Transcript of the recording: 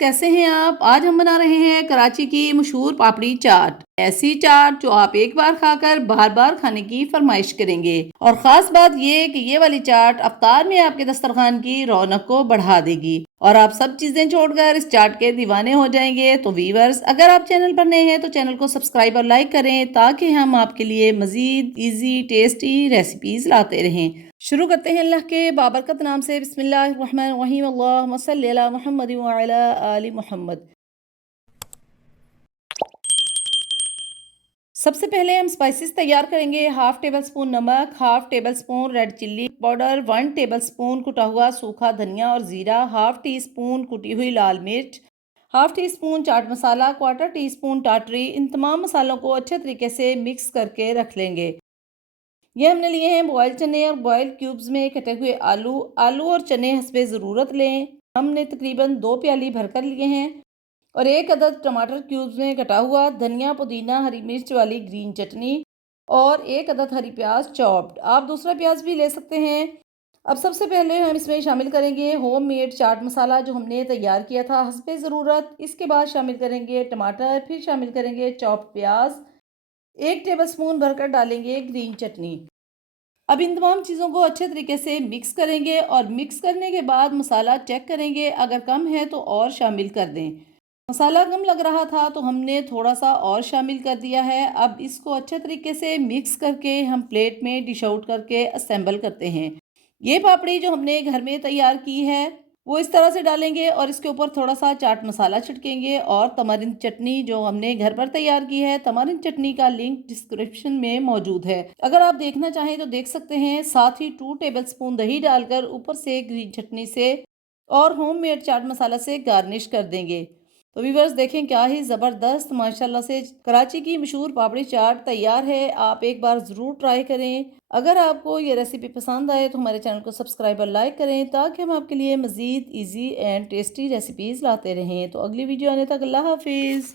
कैसे हैं आप? आज हम बना रहे हैं कराची की मशहूर पापड़ी चाट। ऐसी चाट जो आप एक बार खाकर बार बार खाने की फरमाइश करेंगे। और ख़ास बात ये कि ये वाली चाट अफ्तार में आपके दस्तरखान की रौनक को बढ़ा देगी और आप सब चीज़ें छोड़कर इस चाट के दीवाने हो जाएंगे। तो वीवर्स, अगर आप चैनल पर नए हैं तो चैनल को सब्सक्राइब और लाइक करें ताकि हम आपके लिए मज़ीद ईजी टेस्टी रेसिपीज़ लाते रहें। शुरू करते हैं अल्लाह के बाबरकत नाम से। बिस्मिल्लाहिर्रहमानिर्रहीम। अल्लाहुम्मा सल्ली अला मुहम्मद व अला आलि मुहम्मद। सबसे पहले हम स्पाइसेस तैयार करेंगे। हाफ टेबल स्पून नमक, half table spoon red chilli powder, 1 table spoon कुटा हुआ सूखा धनिया और जीरा, हाफ टी स्पून कुटी हुई लाल मिर्च, half tea spoon chaat masala, quarter tea spoon टाटरी। इन तमाम मसालों को अच्छे तरीके से मिक्स करके रख लेंगे। ये हमने लिए हैं बॉयल चने और बॉयल क्यूब्स में कटे हुए आलू। आलू और चने हस्बे ज़रूरत लें। हमने तकरीबन 2 प्याली भरकर लिए हैं। और 1 अदद टमाटर क्यूब्स में कटा हुआ, धनिया पुदीना हरी मिर्च वाली ग्रीन चटनी और 1 अदद हरी प्याज चॉप्ड। आप दूसरा प्याज भी ले सकते हैं। अब सबसे पहले हम इसमें शामिल करेंगे होममेड चाट मसाला जो हमने तैयार किया था हस्बे ज़रूरत। इसके बाद शामिल करेंगे टमाटर, फिर शामिल करेंगे चॉप्ड प्याज, 1 टेबल स्पून भरकर डालेंगे ग्रीन चटनी। अब इन तमाम चीज़ों को अच्छे तरीके से मिक्स करेंगे और मिक्स करने के बाद मसाला चेक करेंगे, अगर कम है तो और शामिल कर दें। मसाला कम लग रहा था तो हमने थोड़ा सा और शामिल कर दिया है। अब इसको अच्छे तरीके से मिक्स करके हम प्लेट में डिश आउट करके असेंबल करते हैं। ये पापड़ी जो हमने घर में तैयार की है वो इस तरह से डालेंगे और इसके ऊपर थोड़ा सा चाट मसाला छिड़केंगे और तमारिंद चटनी जो हमने घर पर तैयार की है, तमारिंद चटनी का लिंक डिस्क्रिप्शन में मौजूद है, अगर आप देखना चाहें तो देख सकते हैं। साथ ही 2 टेबल स्पून दही डालकर ऊपर से ग्रीन चटनी से और होममेड चाट मसाला से गार्निश कर देंगे। तो व्यूअर्स देखें क्या ही ज़बरदस्त माशाल्लाह से कराची की मशहूर पापड़ी चाट तैयार है। आप एक बार ज़रूर ट्राई करें। अगर आपको ये रेसिपी पसंद आए तो हमारे चैनल को सब्सक्राइब और लाइक करें ताकि हम आपके लिए मज़ीद ईजी एंड टेस्टी रेसिपीज़ लाते रहें। तो अगली वीडियो आने तक अल्लाह हाफिज़।